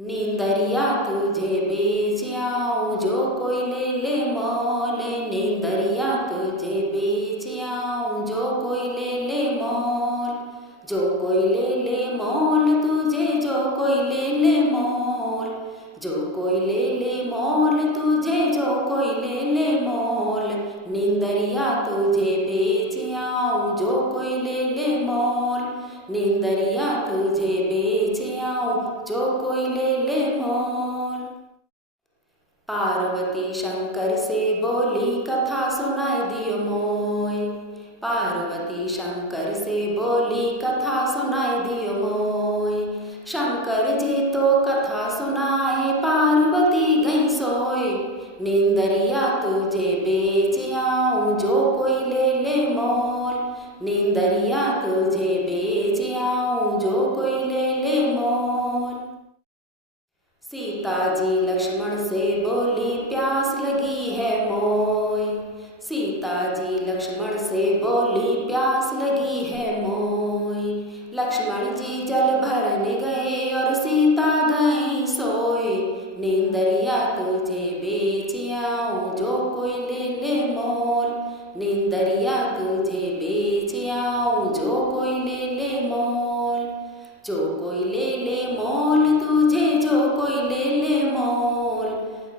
नींदरिया तुझे बेच आऊं जो कोई ले ले मोल। नींदरिया तुझे बेच आऊं जो कोई ले ले मोल। जो कोई ले ले मोल तुझे जो कोई ले ले मोल। जो कोई ले ले मोल तुझे जो कोई ले ले मोल। नींदरिया तुझे बेच आऊं जो कोई ले ले मोल। नींदरिया तुझे बेच आऊं जो कोई ले ले मोल। पार्वती शंकर से बोली कथा सुनाए दियो मोय। पार्वती शंकर से बोली कथा सुनाए दियो मोय। शंकर जी तो कथा सुनाए पार्वती गई सोए। नींदरिया तुझे बेच आऊं जो कोई ले ले मोल। नींदरिया तुझे बेच आऊं जो कोई ले ले मोल। सीता जी लक्ष्मण से बोली प्यास लगी है मोय। सीता जी लक्ष्मण से बोली प्यास लगी है मोय। लक्ष्मण जी जल भरने गए और सीता गई सोए। नींदरिया तुझे बेच आऊं जो कोई ले ले मोल। नींदरिया तुझे बेच आऊं जो कोई ले ले मोल। जो कोई ले ले मोल तुझे जो कोई ले ले मोल।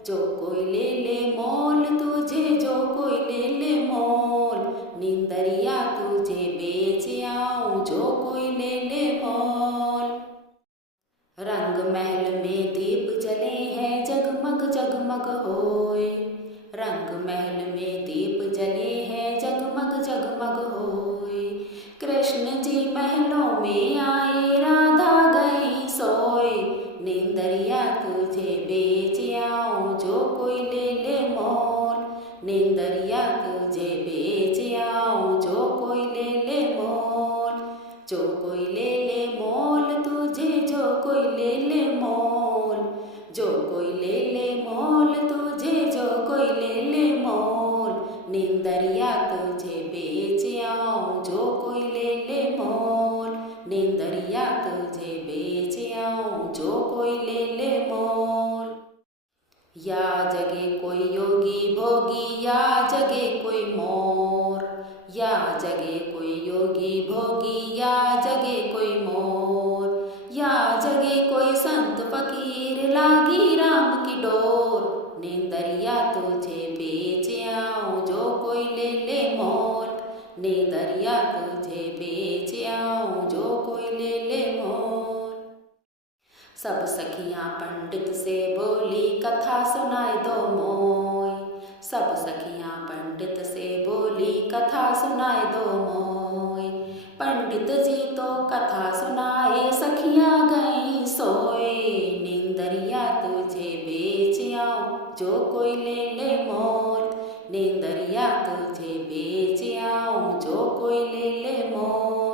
जो कोई ले ले मोल तुझे जो कोई ले ले मोल। नींदरिया तुझे बेच आऊं जो कोई ले ले मोल। रंग महल में दीप जले हैं जगमग जगमग होए। रंग महल में दीप जले हैं जगमग जगमग होए। कृष्ण जी महलों में आए राधा गई सोए। नींदरिया तुझे बेच आऊं जो कोई ले ले मोल। नींदरिया तुझे बेच आऊं जो कोई ले ले मोल। जो कोई ले ले मोल तुझे जो कोई ले ले मोल। जो कोई ले ले मोल तुझे जो कोई ले ले मोल। नींदरिया तुझे बेच आऊं जो कोई ले ले मोल। नींदरिया तुझे बेच आऊं जो कोई ले ले मोल। या जगे कोई योगी भोगी या जगे कोई मोर। या जगे कोई योगी भोगी या जगे कोई मोर। या जगे कोई संत फकीर लागी राम की डोर। नींदरिया तुझे बेच आऊं जो कोई ले ले मोल। नींदरिया तुझे बेच आऊं जो कोई ले ले मोल। सब सखियां पंडित से बोली कथा सुनाए दो मोय। सब सखियां पंडित से बोली कथा सुनाए दो मोय। पंडित जी तो कथा सुनाए सखियां गई सोए। नींदरिया तुझे बेच आऊं जो कोई ले ले मोल। नींदरिया तुझे बेच आऊं जो कोई ले ले मोल।